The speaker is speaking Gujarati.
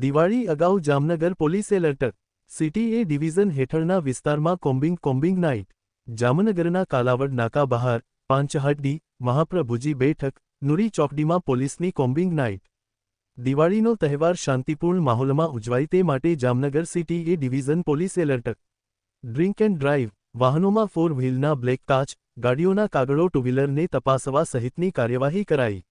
દિવાળી અગાઉ જામનગર પોલીસ એલર્ટ. સિટી એ ડિવિઝન હેઠળના વિસ્તારમાં કોમ્બિંગ નાઇટ. જામનગરના કાલાવડ નાકા બહાર, પાંચહડ્ડી, મહાપ્રભુજી બેઠક, નુરી ચોકડીમાં પોલીસની કોમ્બિંગ નાઇટ. દિવાળીનો તહેવાર શાંતિપૂર્ણ માહોલમાં ઉજવાય તે માટે Jamnagar city A division police alert. Drink and drive, વાહનોમાં 4 વ્હીલના બ્લેક કાચ, ગાડીઓના કાગળો ટુ વ્હીલરને તપાસવા સહિતની કાર્યવાહી કરાઈ.